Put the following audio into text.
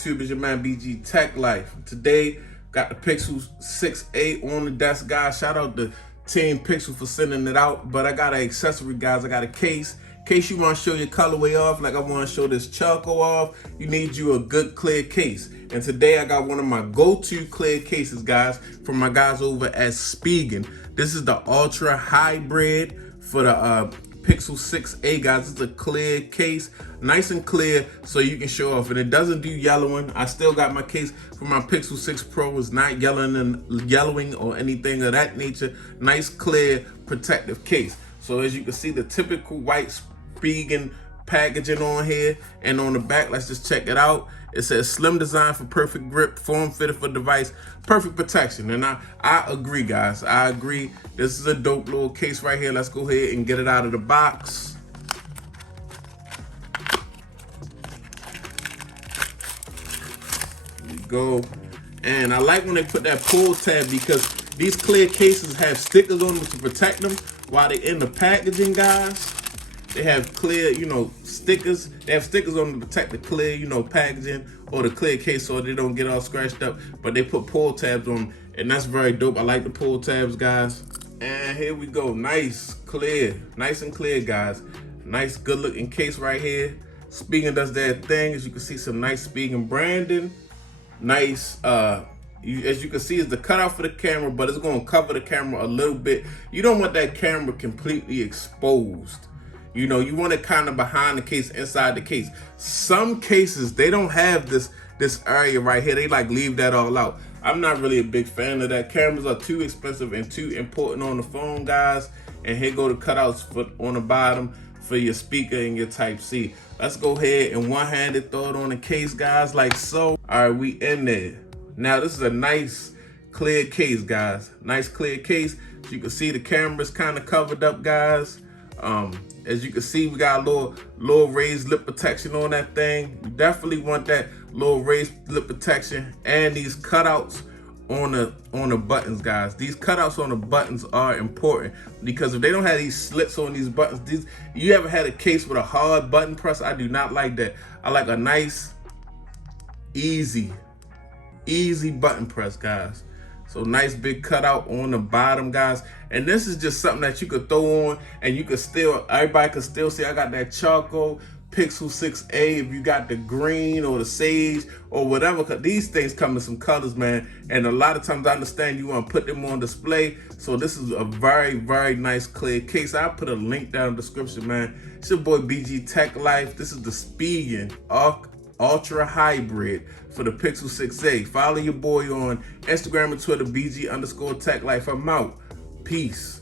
YouTube? It's your man BG Tech Life. Today, got the Pixel 6a on the desk, guys. Shout out to Team Pixel for sending it out. But I got an accessory, guys. I got a case. In case you want to show your colorway off, like I want to show this charcoal off, you need you a good clear case. And today I got one of my go-to clear cases, guys, from my guys over at Spigen. This is the Ultra Hybrid for the Pixel 6a, guys. It's a clear case, nice and clear, so you can show off. And it doesn't do yellowing. I still got my case for my Pixel 6 Pro. It's not yellowing or anything of that nature. Nice, clear, protective case. So as you can see, the typical white Spigen packaging on here, and on the back, let's just check it out. It says slim design for perfect grip, form fitted for device, perfect protection. And I agree, guys. I agree. This is a dope little case right here. Let's go ahead and get it out of the box. There you go. And I like when they put that pull tab, because these clear cases have stickers on them to protect them while they're in the packaging, guys. They have clear, stickers. They have stickers on them to protect the clear, packaging or the clear case so they don't get all scratched up. But they put pull tabs on them, and that's very dope. I like the pull tabs, guys. And here we go. Nice, clear, nice and clear, guys. Nice, good looking case right here. Spigen does their thing. As you can see, some nice Spigen branding. Nice, as you can see, it's the cutout for the camera, but it's going to cover the camera a little bit. You don't want that camera completely exposed. You want it kind of behind the case, inside the case. Some cases, they don't have this area right here. They like leave that all out. I'm not really a big fan of that. Cameras are too expensive and too important on the phone, guys. And here go the cutouts on the bottom for your speaker and your Type-C. Let's go ahead and one-handed throw it on the case, guys, like so. All right, we in there. Now, this is a nice clear case, guys. Nice clear case. As you can see, the camera's kind of covered up, guys. As you can see, we got a little raised lip protection on that thing. You definitely want that little raised lip protection, and these cutouts on the buttons, guys. These cutouts on the buttons are important, because if they don't have these slits on these buttons, you ever had a case with a hard button press? I do not like that. I like a nice, easy button press, guys. So nice big cutout on the bottom, guys. And this is just something that you could throw on, and you could everybody could still see I got that charcoal Pixel 6a. If you got the green or the sage or whatever, these things come in some colors, man. And a lot of times I understand you want to put them on display. So this is a very, very nice clear case. I'll put a link down in the description, man. It's your boy BG Tech Life. This is the Spigen Ultra Hybrid for the Pixel 6a. Follow your boy on Instagram and Twitter, BG_Tech Life. I'm out. Peace.